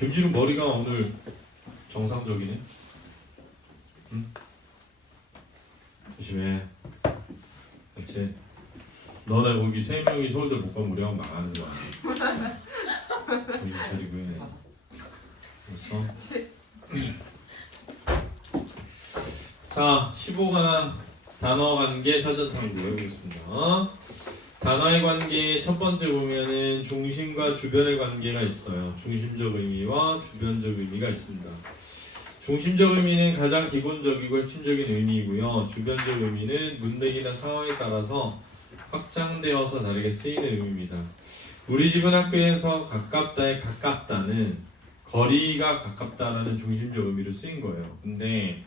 김진우 머리가 오늘 정상적이네. 응? 조심해. 그렇지. 너네 거기 3명이 서울대 못 가면 우리하고 망하는 거야. 정신 차리고 해. 됐어? 자, 15강 단어 관계 사전 탐구 해보겠습니다. 단어의 관계 첫 번째 보면은 중심과 주변의 관계가 있어요. 중심적 의미와 주변적 의미가 있습니다. 중심적 의미는 가장 기본적이고 핵심적인 의미이고요. 주변적 의미는 문맥이나 상황에 따라서 확장되어서 다르게 쓰이는 의미입니다. 우리 집은 학교에서 가깝다의 가깝다는 거리가 가깝다라는 중심적 의미로 쓰인 거예요. 근데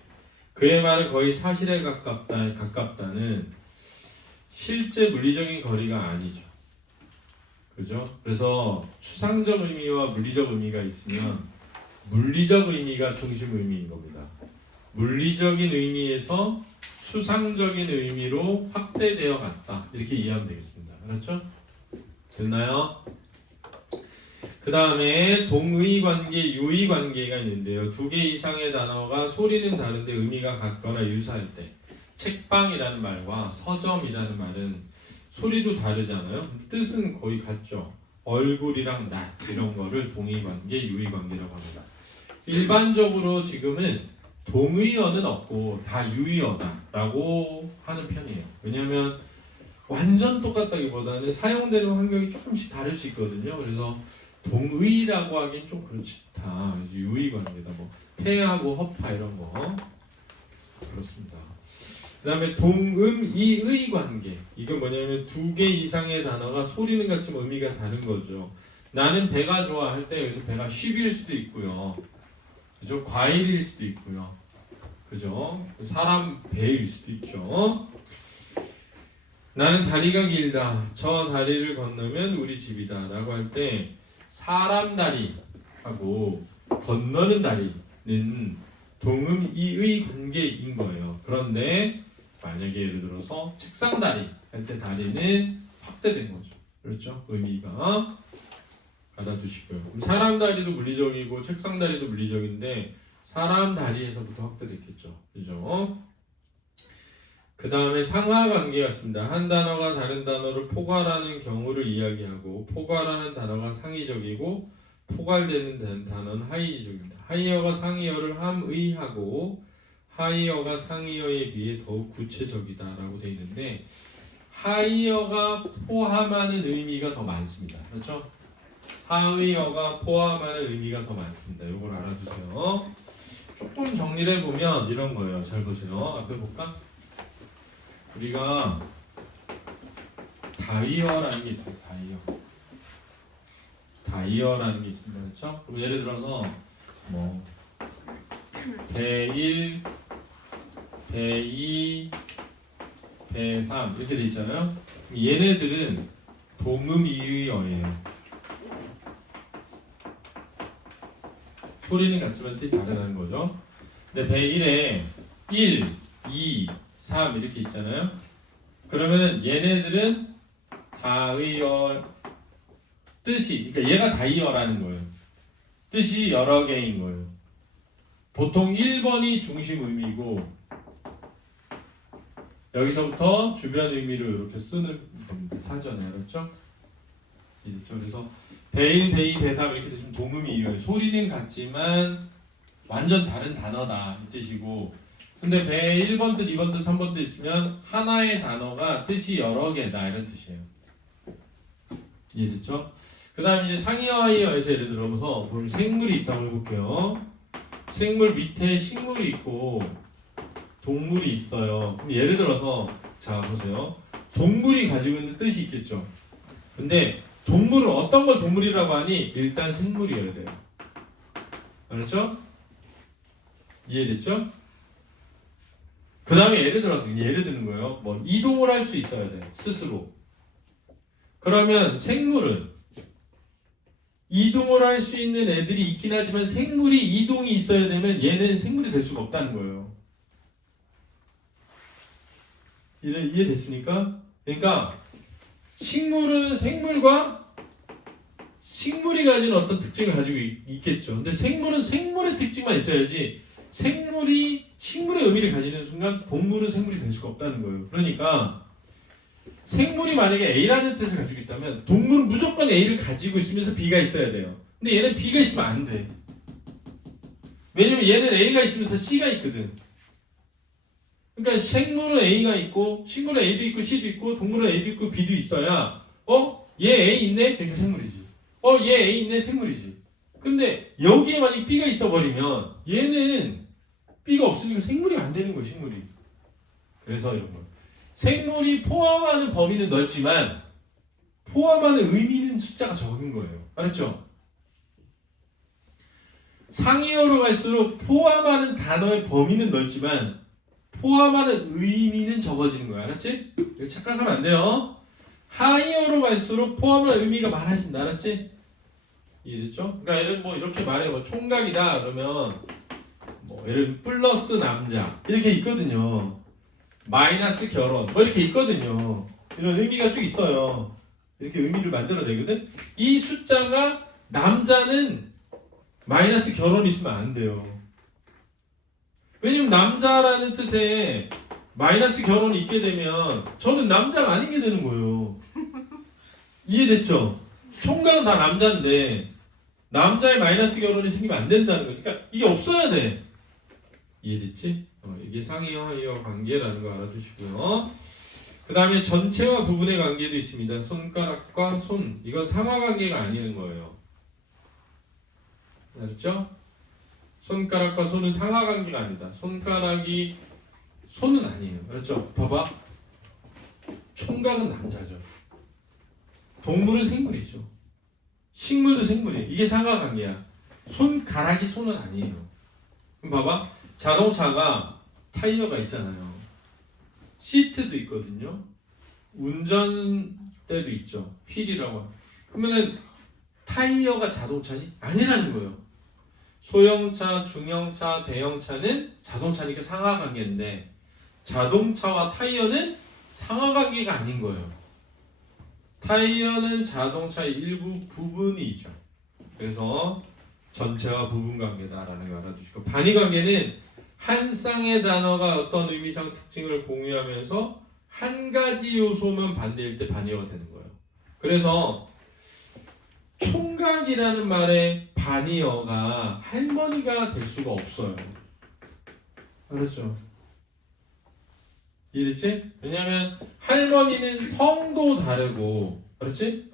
그의 말은 거의 사실에 가깝다의 가깝다는 실제 물리적인 거리가 아니죠. 그죠? 그래서 추상적 의미와 물리적 의미가 있으면 물리적 의미가 중심 의미인 겁니다. 물리적인 의미에서 추상적인 의미로 확대되어 갔다. 이렇게 이해하면 되겠습니다. 그렇죠? 됐나요? 그 다음에 동의 관계, 유의 관계가 있는데요. 2개 이상의 단어가 소리는 다른데 의미가 같거나 유사할 때 책방이라는 말과 서점이라는 말은 소리도 다르잖아요. 뜻은 거의 같죠. 얼굴이랑 낯 이런 거를 동의 관계, 유의 관계라고 합니다. 일반적으로 지금은 동의어는 없고 다 유의어다라고 하는 편이에요. 왜냐하면 완전 똑같다기보다는 사용되는 환경이 조금씩 다를 수 있거든요. 그래서 동의라고 하긴 좀 그렇다. 그래서 유의 관계다. 뭐 태하고 허파 이런 거 그렇습니다. 그 다음에 동음이의 관계. 이건 뭐냐면 2개 이상의 단어가 소리는 같지만 의미가 다른 거죠. 나는 배가 좋아 할 때 여기서 배가 쉽일 수도 있고요. 그죠? 과일일 수도 있고요. 그죠? 사람 배일 수도 있죠. 나는 다리가 길다. 저 다리를 건너면 우리 집이다. 라고 할 때 사람 다리하고 건너는 다리는 동음이의 관계인 거예요. 그런데 만약에 예를 들어서 책상 다리 할 때 다리는 확대된 거죠. 그렇죠? 의미가 알아두시고요. 그럼 사람 다리도 물리적이고 책상 다리도 물리적인데 사람 다리에서부터 확대됐겠죠. 그죠? 그 다음에 상하 관계가 있습니다. 한 단어가 다른 단어를 포괄하는 경우를 이야기하고 포괄하는 단어가 상의적이고 포괄되는 단어는 하이적입니다. 하이어가 상이어를 함의하고 하이어가 상이어에 비해 더욱 구체적이다라고 되어 있는데 하이어가 포함하는 의미가 더 많습니다. 그렇죠? 하의어가 포함하는 의미가 더 많습니다. 이걸 알아두세요. 조금 정리를 해보면 이런 거예요. 잘 보세요. 앞에 볼까? 우리가 다이어라는 게 있어요. 다이어라는 게 있습니다. 그렇죠? 그럼 예를 들어서 뭐 배1, 배2, 배3 이렇게 돼 있잖아요. 얘네들은 동음이의어예요. 소리는 같지만 뜻이 다르다는 거죠. 근데 배1에 1, 2, 3 이렇게 있잖아요. 그러면은 얘네들은 다의어 뜻이, 그러니까 얘가 다이어라는 거예요. 뜻이 여러 개인 거예요. 보통 1번이 중심 의미고 여기서부터 주변 의미로 이렇게 쓰는 겁니다. 사전에 알았죠? 이랬죠. 그래서 배1, 배2, 배3 이렇게 되시면 동음이에요. 소리는 같지만 완전 다른 단어다 이 뜻이고 근데 배 1번 뜻, 2번 뜻, 3번 뜻 있으면 하나의 단어가 뜻이 여러 개다 이런 뜻이에요. 이해됐죠? 그 다음에 이제 상이어 하이어에서 예를 들어서 생물이 있다고 해볼게요. 생물 밑에 식물이 있고 동물이 있어요. 그럼 예를 들어서 자 보세요. 동물이 가지고 있는 뜻이 있겠죠. 근데 동물은 어떤 걸 동물이라고 하니 일단 생물이어야 돼요. 그렇죠? 이해됐죠? 그 다음에 예를 들어서 예를 드는 거예요. 뭐 이동을 할 수 있어야 돼. 스스로. 그러면 생물은 이동을 할 수 있는 애들이 있긴 하지만 생물이 이동이 있어야 되면 얘는 생물이 될 수가 없다는 거예요. 이해됐습니까? 그러니까 식물은 생물과 식물이 가진 어떤 특징을 가지고 있겠죠. 근데 생물은 생물의 특징만 있어야지 생물이 식물의 의미를 가지는 순간 동물은 생물이 될 수가 없다는 거예요. 그러니까 생물이 만약에 A라는 뜻을 가지고 있다면 동물은 무조건 A를 가지고 있으면서 B가 있어야 돼요. 근데 얘는 B가 있으면 안 돼. 왜냐면 얘는 A가 있으면서 C가 있거든. 그러니까 생물은 A가 있고 식물은 A도 있고 C도 있고 동물은 A도 있고 B도 있어야 얘 A 있네? 그러니까 생물이지. 얘 A 있네? 생물이지. 근데 여기에 만약 B가 있어버리면 얘는 B가 없으니까 생물이 안 되는 거예요. 식물이. 그래서 이런 거. 생물이 포함하는 범위는 넓지만 포함하는 의미는 숫자가 적은 거예요. 알았죠? 상이어로 갈수록 포함하는 단어의 범위는 넓지만 포함하는 의미는 적어지는 거야. 알았지? 이거 착각하면 안 돼요. 하이어로 갈수록 포함하는 의미가 많아진다. 알았지? 이해됐죠? 그러니까 예를 뭐 이렇게 말해요. 총각이다 그러면 예를 플러스 남자 이렇게 있거든요. 마이너스 결혼 뭐 이렇게 있거든요. 이런 의미가 쭉 있어요. 이렇게 의미를 만들어내거든. 이 숫자가 남자는 마이너스 결혼이 있으면 안 돼요. 왜냐면 남자라는 뜻에 마이너스 결혼이 있게 되면 저는 남자가 아닌 게 되는 거예요. 이해됐죠? 총각은 다 남자인데 남자의 마이너스 결혼이 생기면 안 된다는 거니까 그러니까 이게 없어야 돼. 이해됐지? 이게 상이어 하이어 관계라는 거 알아두시고요. 그 다음에 전체와 부분의 관계도 있습니다. 손가락과 손 이건 상하 관계가 아니는 거예요. 알았죠? 손가락과 손은 상하 관계가 아니다. 손가락이 손은 아니에요. 알았죠? 봐봐. 총각은 남자죠. 동물은 생물이죠. 식물도 생물이에요. 이게 상하 관계야. 손가락이 손은 아니에요. 그럼 봐봐. 자동차가 타이어가 있잖아요. 시트도 있거든요. 운전대도 있죠. 휠이라고. 그러면은 타이어가 자동차니? 아니라는 거예요. 소형차, 중형차, 대형차는 자동차니까 상하관계인데 자동차와 타이어는 상하관계가 아닌 거예요. 타이어는 자동차의 일부 부분이죠. 그래서 전체와 부분 관계다라는 걸 알아두시고 반의 관계는 한 쌍의 단어가 어떤 의미상 특징을 공유하면서 한 가지 요소만 반대일 때 반의어가 되는 거예요. 그래서 총각이라는 말의 반의어가 할머니가 될 수가 없어요. 알았죠? 이해됐지? 왜냐면 할머니는 성도 다르고 그렇지?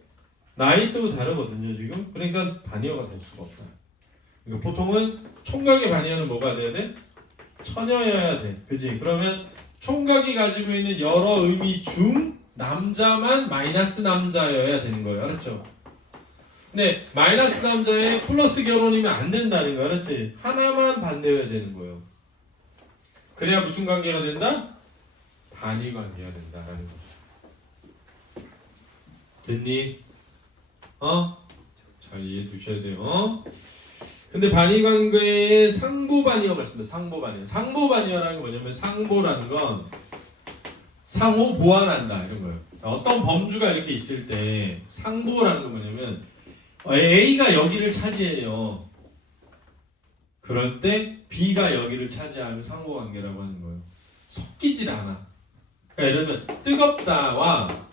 나이도 다르거든요 지금. 그러니까 반의어가 될 수가 없다. 그러니까 보통은 총각의 반의어는 뭐가 돼야 돼? 처녀여야 돼. 그치? 그러면 총각이 가지고 있는 여러 의미 중 남자만 마이너스 남자여야 되는 거예요. 알았죠? 근데 마이너스 남자에 플러스 결혼이면 안 된다는 거 알았지? 하나만 반대여야 되는 거예요. 그래야 무슨 관계가 된다? 반의 관계가 된다라는 거죠. 됐니? 잘 이해해 두셔야 돼요. 근데 반의 관계에 상보 반의어가 있습니다. 상보 반의어. 상보 반의어라는 게 뭐냐면 상보라는 건 상호 보완한다 이런 거예요. 어떤 범주가 이렇게 있을 때 상보라는 건 뭐냐면 A가 여기를 차지해요. 그럴 때 B가 여기를 차지하면 상호관계라고 하는 거예요. 섞이질 않아. 그러니까 예를 들면 뜨겁다와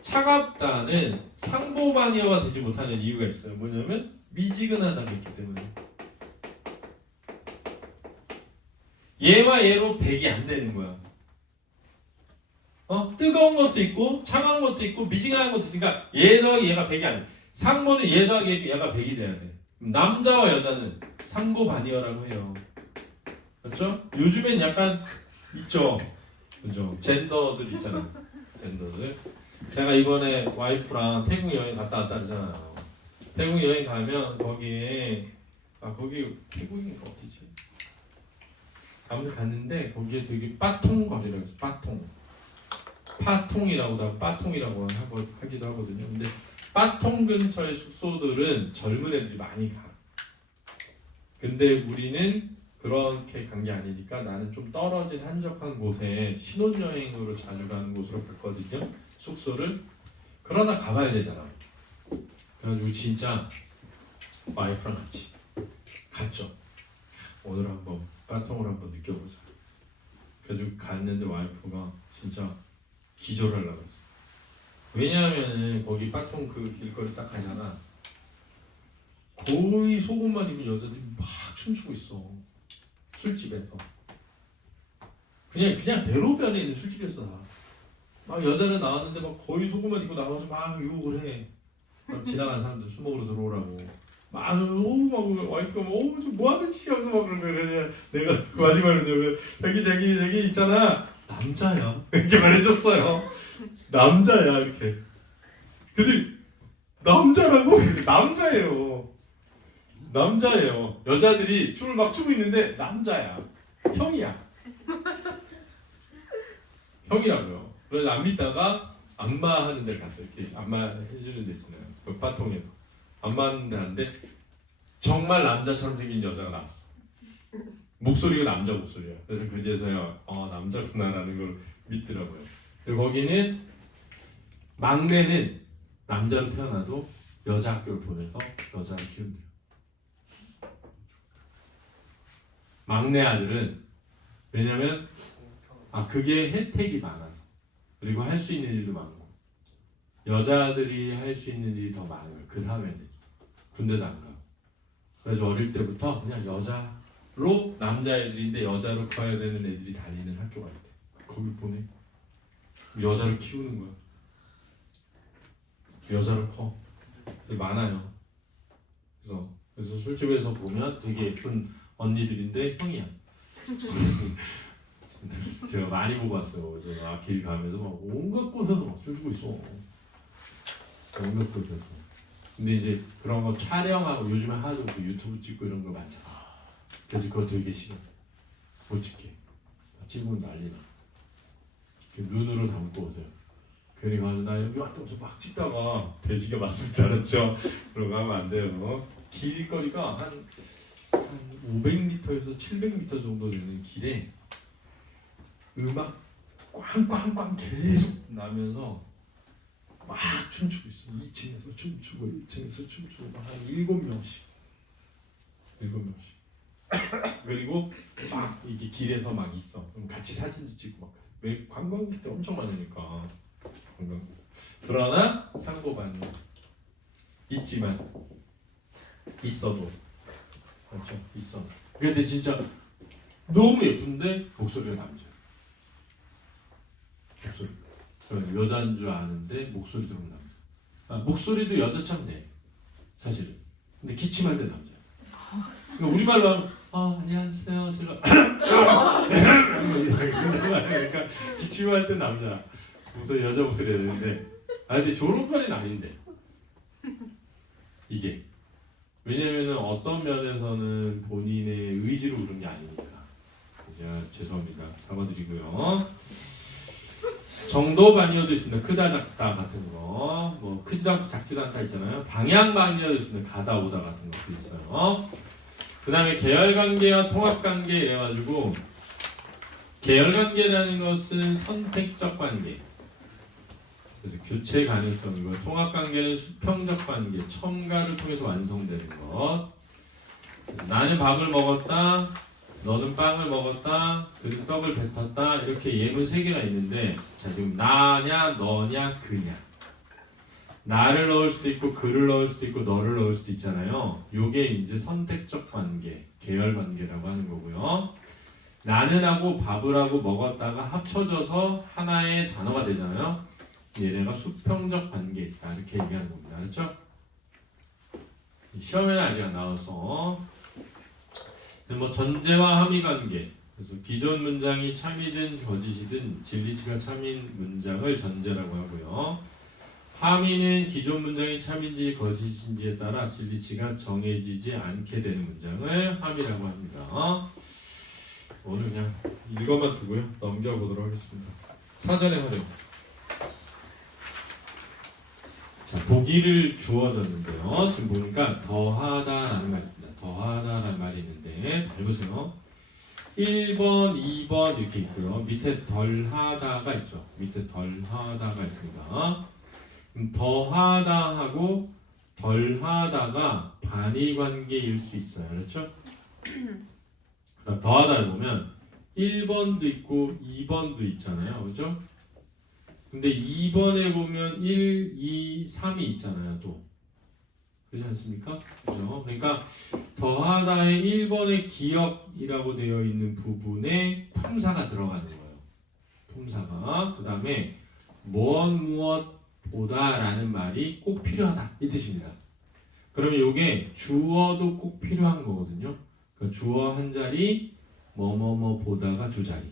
차갑다는 상보반의어가 되지 못하는 이유가 있어요. 뭐냐면 미지근하다가 있기 때문에. 얘와 얘로 백이 안 되는 거야. 뜨거운 것도 있고 차가운 것도 있고 미지근한 것도 있으니까 얘 더하기 얘가 100이 아니야. 상보는 얘 더하기 얘가 100이 돼야 돼. 남자와 여자는 상보 반의어라고 해요. 그렇죠? 요즘엔 약간 있죠. 그죠? 젠더들 있잖아. 젠더들. 제가 이번에 와이프랑 태국 여행 갔다 왔다 그러잖아요. 태국 여행 가면 거기에 거기 태국인가 어디지? 아무튼 갔는데 거기에 되게 빠통거리라고 해서 파통이라고도 하고 빠통이라고 하기도 하거든요. 근데 빠통 근처의 숙소들은 젊은 애들이 많이 가. 근데 우리는 그렇게 간 게 아니니까 나는 좀 떨어진 한적한 곳에 신혼여행으로 자주 가는 곳으로 갔거든요. 숙소를. 그러나 가봐야 되잖아. 그래가지고 진짜 와이프랑 같이 갔죠. 오늘 한번 빠통을 한번 느껴보자. 그래가지고 갔는데 와이프가 진짜 기절하려고 했어. 왜냐하면은 거기 빠통 그 길거리 딱 가잖아. 거의 속옷만 입은 여자들이 막 춤추고 있어. 술집에서. 그냥 대로변에 있는 술집이었어. 막 여자는 나왔는데 막 거의 속옷만 입고 나와서 막 유혹을 해. 막 지나가는 사람들 술 먹으러 들어오라고. 막 와이프가 뭐 하는 짓이야 하면서 막 그런 거야. 그래서 내가 그 마지막에 자기 있잖아. 남자야. 이렇게 말해줬어요. 남자야 이렇게. 그래서 남자라고? 남자예요. 여자들이 춤을 막 추고 있는데 남자야. 형이야. 형이라고요. 그래서 안 믿다가 안마 하는 데를 갔어요. 이렇게 안마 해주는 데 있잖아요. 그 빠통에서 안마 하는 데 갔는데 정말 남자처럼 생긴 여자가 나왔어. 목소리가 남자 목소리야. 그래서 그제서야 남자구나라는 걸 믿더라고요. 그리고 거기는 막내는 남자로 태어나도 여자 학교를 보내서 여자를 키운대요. 막내 아들은 왜냐면 그게 혜택이 많아서 그리고 할 수 있는 일도 많고 여자들이 할 수 있는 일이 더 많은 거예요. 그 사회는 군대도 안 가고 그래서 어릴 때부터 그냥 여자로 남자애들인데 여자로 커야 되는 애들이 다니는 학교가 있대. 거기 보내 여자를 키우는 거야. 여자로 커. 되게 많아요. 그래서 술집에서 보면 되게 예쁜 언니들인데 형이야. 제가 많이 보고 왔어요. 제가 길 가면서 막 온갖 곳에서 막 춤추고 있어. 온갖 곳에서. 근데 이제 그런 거 촬영하고 요즘에 하도 그 유튜브 찍고 이런 거 많잖아. 그래서 그거 되게 싫어. 못 찍게. 찍으면 난리나. 눈으로 담고 오세요. 괜히 가서 나 여기 왔다면서 막 찍다가 돼지가 맞습니다. 알았죠? 그러고 하면 안 돼요. 길거리가 한 500m에서 700m 정도 되는 길에 음악 꽝꽝꽝 계속 나면서 막 춤추고 있어. 2층에서 춤추고 1층에서 춤추고 막 한 7명씩 그리고 막 이게 길에서 막 있어. 그럼 같이 사진도 찍고 막 그래. 왜 관광객들 엄청 많으니까 그러나 상고반이 있지만 있어도 그렇죠. 있어. 근데 진짜 너무 예쁜데 목소리가 남자. 목소리. 여자인 줄 아는데 목소리도 남자. 목소리도 여자처럼 돼. 사실은. 근데 기침할 때 남자. 그러니까 우리말로 하면 안녕하세요. 제가 그러니까 기침할 때 남자. 목소리 여자 목소리가 되는데 근데 조롱거리는 아닌데. 이게. 왜냐면은 어떤 면에서는 본인의 의지로 그런 게 아니니까. 제가 죄송합니다. 사과드리고요. 정도반이어도 있습니다. 크다 작다 같은 거. 뭐 크지도 않고 작지도 않다 있잖아요. 방향반이어도 있습니다. 가다 오다 같은 것도 있어요. 그 다음에 계열관계와 통합관계 이래가지고 계열관계라는 것은 선택적 관계. 그래서 교체 가능성이고 통합관계는 수평적 관계, 첨가를 통해서 완성되는 것. 그래서 나는 밥을 먹었다, 너는 빵을 먹었다, 그리고 떡을 뱉었다 이렇게 예문 3개가 있는데 자 지금 나냐, 너냐, 그냐. 나를 넣을 수도 있고 그를 넣을 수도 있고 너를 넣을 수도 있잖아요. 요게 이제 선택적 관계, 계열 관계라고 하는 거고요. 나는 하고 밥을 하고 먹었다가 합쳐져서 하나의 단어가 되잖아요. 얘네가 수평적 관계에 있다 이렇게 얘기하는 겁니다. 알았죠? 시험에는 아직 안 나와서 뭐 전제와 함의 관계. 그래서 기존 문장이 참이든 거짓이든 진리치가 참인 문장을 전제라고 하고요. 함의는 기존 문장이 참인지 거짓인지에 따라 진리치가 정해지지 않게 되는 문장을 함의라고 합니다. 오늘 그냥 이것만 두고요. 넘겨보도록 하겠습니다. 사전의 활용. 자, 보기를 주어졌는데요. 지금 보니까 더하다라는 말입니다. 더하다라는 말이 있는데 잘 보세요. 1번, 2번 이렇게 있고요. 밑에 덜하다가 있죠. 밑에 덜하다가 있습니다. 더하다하고 덜하다가 반의 관계일 수 있어요. 그렇죠? 그다음 더하다를 보면 1번도 있고 2번도 있잖아요. 그죠? 근데 2번에 보면 1, 2, 3이 있잖아요. 또. 그렇지 않습니까? 그죠? 그러니까 더하다의 1번의 기억이라고 되어 있는 부분에 품사가 들어가는 거예요. 품사가. 그 다음에 무엇보다라는 말이 꼭 필요하다. 이 뜻입니다. 그러면 이게 주어도 꼭 필요한 거거든요. 그러니까 주어 한 자리, 뭐뭐뭐보다가 두 자리.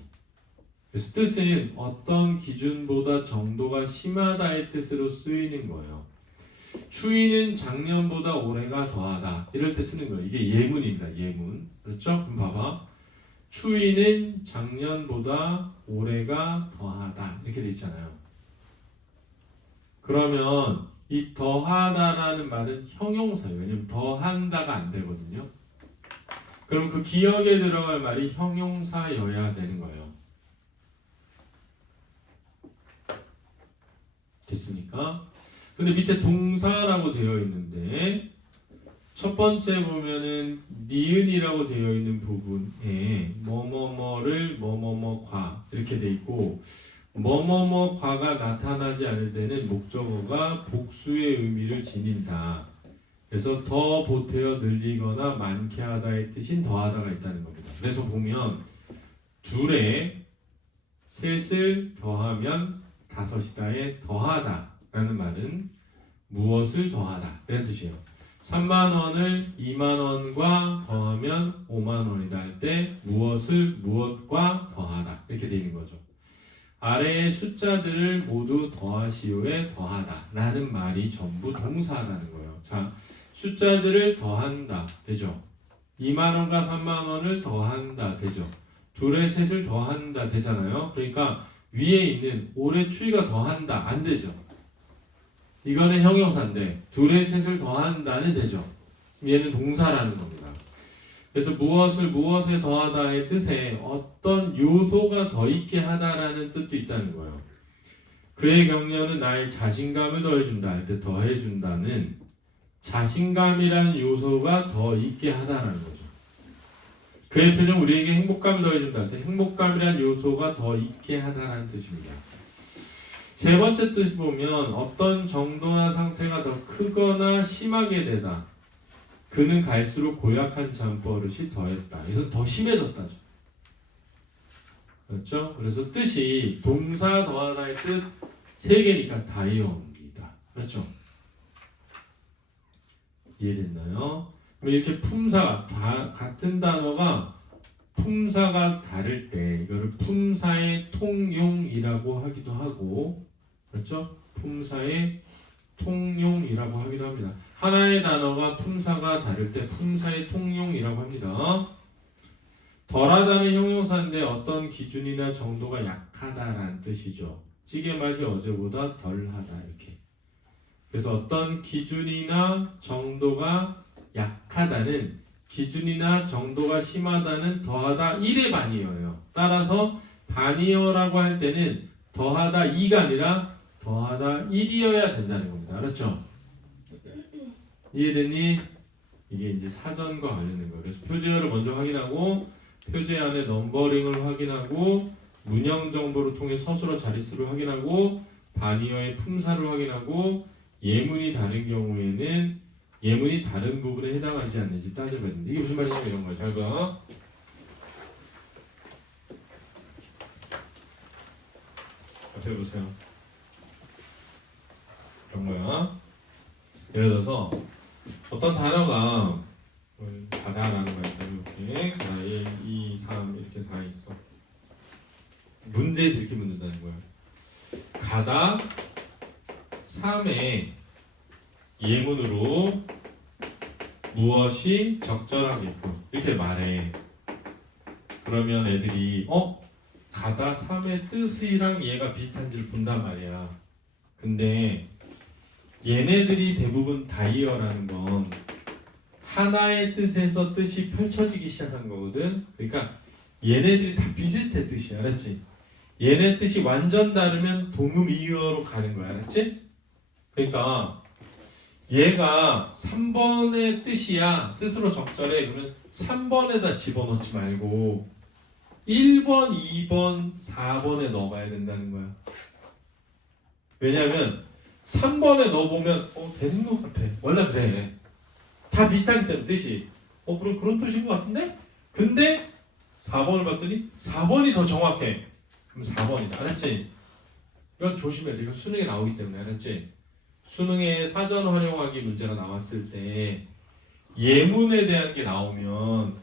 그래서 뜻은 어떤 기준보다 정도가 심하다의 뜻으로 쓰이는 거예요. 추위는 작년보다 올해가 더하다. 이럴 때 쓰는 거예요. 이게 예문입니다. 예문. 그렇죠? 그럼 봐봐. 추위는 작년보다 올해가 더하다. 이렇게 돼 있잖아요. 그러면 이 더하다라는 말은 형용사예요. 왜냐면 더한다가 안 되거든요. 그럼 그 기억에 들어갈 말이 형용사여야 되는 거예요. 됐습니까? 근데 밑에 동사라고 되어 있는데 첫 번째 보면은 니은이라고 되어 있는 부분에 뭐뭐뭐를 뭐뭐뭐과 이렇게 돼 있고 뭐뭐뭐과가 나타나지 않을 때는 목적어가 복수의 의미를 지닌다. 그래서 더 보태어 늘리거나 많게 하다의 뜻인 더하다가 있다는 겁니다. 그래서 보면 둘에 셋을 더하면 다섯이다에 더하다라는 말은 무엇을 더하다 이런 뜻이에요. 3만 원을 2만 원과 더하면 5만 원이다 할 때 무엇을 무엇과 더하다 이렇게 되는 거죠. 아래의 숫자들을 모두 더하시오에 더하다 라는 말이 전부 동사라는 거예요. 자, 숫자들을 더한다 되죠. 2만 원과 3만 원을 더한다 되죠. 둘에 셋을 더한다 되잖아요. 그러니까 위에 있는 올해 추위가 더한다 안 되죠. 이거는 형용사인데 둘에 셋을 더한다는 되죠. 얘는 동사라는 겁니다. 그래서 무엇을 무엇에 더하다의 뜻에 어떤 요소가 더 있게 하다라는 뜻도 있다는 거예요. 그의 격려는 나의 자신감을 더해준다 할 때 더해준다는 자신감이라는 요소가 더 있게 하다라는 거죠. 그의 표정 우리에게 행복감을 더해준다 할 때 행복감이라는 요소가 더 있게 하다라는 뜻입니다. 세 번째 뜻이 보면 어떤 정도나 상태가 더 크거나 심하게 되다. 그는 갈수록 고약한 잠버릇이 더했다. 그래서 더 심해졌다죠. 그렇죠? 그래서 뜻이 동사 더하다의 뜻 세 개니까 다이어옵니다. 그렇죠? 이해됐나요? 이렇게 품사가 같은 단어가 품사가 다를 때 이거를 품사의 통용이라고 하기도 하고, 그렇죠? 품사의 통용이라고 하기도 합니다. 하나의 단어가 품사가 다를 때 품사의 통용이라고 합니다. 덜하다는 형용사인데 어떤 기준이나 정도가 약하다라는 뜻이죠. 찌개 맛이 어제보다 덜하다 이렇게. 그래서 어떤 기준이나 정도가 약하다는 기준이나 정도가 심하다는 더하다 1의 반이어요. 따라서 반이어라고 할 때는 더하다 2가 아니라 더하다 1이어야 된다는 겁니다. 알았죠? 이해됐니? 이게 이제 사전과 관련된 거예요. 그래서 표제어를 먼저 확인하고 표제 안에 넘버링을 확인하고 문형 정보를 통해 서술어 자릿수를 확인하고 반이어의 품사를 확인하고 예문이 다른 경우에는 예문이 다른 부분에 해당하지 않는지 따져봐야 됩니다. 이게 무슨 말이냐면 이런 거예요. 잘 봐. 앞에 보세요. 이런 거야. 예를 들어서 어떤 단어가 가다라는 거 있다. 이렇게 가다 1, 2, 3 이렇게 4 있어. 문제에서 이렇게 묻는다는 거야. 가다 3의 예문으로 무엇이 적절하겠고 이렇게 말해. 그러면 애들이 가다 3의 뜻이랑 얘가 비슷한지를 본단 말이야. 근데 얘네들이 대부분 다이어라는 건 하나의 뜻에서 뜻이 펼쳐지기 시작한 거거든. 그러니까 얘네들이 다 비슷해 뜻이. 알았지? 얘네 뜻이 완전 다르면 동음이어로 가는 거야. 알았지? 그러니까 얘가 3번의 뜻이야. 뜻으로 적절해. 그러면 3번에다 집어넣지 말고 1번, 2번, 4번에 넣어가야 된다는 거야. 왜냐하면 3번에 넣어보면 되는 것 같아. 원래 그래. 다 비슷하기 때문에 뜻이. 그럼 그런 뜻인 것 같은데? 근데 4번을 봤더니 4번이 더 정확해. 그럼 4번이다. 알았지? 이건 조심해야 돼. 이거 수능에 나오기 때문에. 알았지? 수능에 사전 활용하기 문제가 나왔을 때 예문에 대한 게 나오면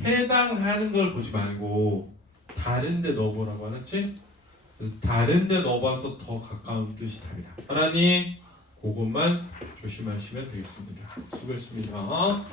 해당하는 걸 보지 말고 다른 데 넣어보라고. 알았지? 그래서 다른 데 넣어봐서 더 가까운 뜻이 답이다. 하나님 그것만 조심하시면 되겠습니다. 수고했습니다.